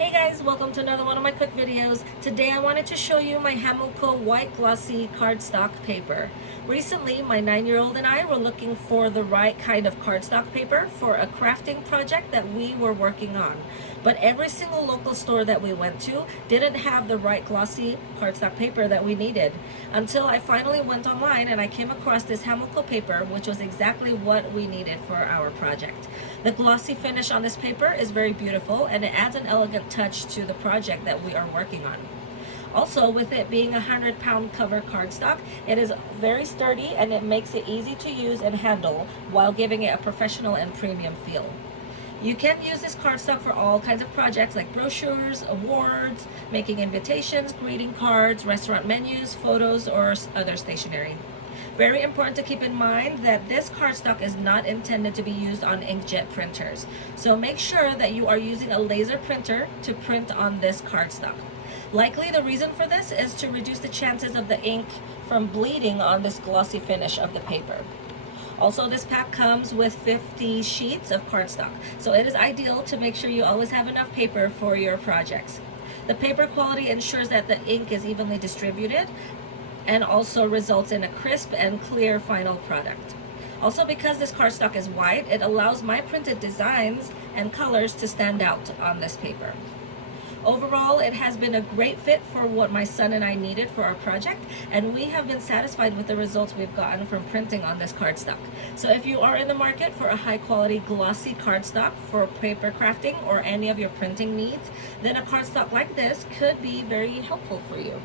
Hey guys, welcome to another one of my quick videos. Today I wanted to show you my Hamilco white glossy cardstock paper. Recently, my 9-year-old and I were looking for the right kind of cardstock paper for a crafting project that we were working on. But every single local store that we went to didn't have the right glossy cardstock paper that we needed. Until I finally went online and I came across this Hamilco paper, which was exactly what we needed for our project. The glossy finish on this paper is very beautiful and it adds an elegant touch to the project that we are working on. Also, with it being a 100-pound cover cardstock, it is very sturdy and it makes it easy to use and handle while giving it a professional and premium feel. You can use this cardstock for all kinds of projects like brochures, awards, making invitations, greeting cards, restaurant menus, photos, or other stationery. Very important to keep in mind that this cardstock is not intended to be used on inkjet printers. So make sure that you are using a laser printer to print on this cardstock. Likely the reason for this is to reduce the chances of the ink from bleeding on this glossy finish of the paper. Also, this pack comes with 50 sheets of cardstock, so it is ideal to make sure you always have enough paper for your projects. The paper quality ensures that the ink is evenly distributed and also results in a crisp and clear final product. Also, because this cardstock is white, it allows my printed designs and colors to stand out on this paper. Overall, it has been a great fit for what my son and I needed for our project, and we have been satisfied with the results we've gotten from printing on this cardstock. So if you are in the market for a high quality glossy cardstock for paper crafting or any of your printing needs, then a cardstock like this could be very helpful for you.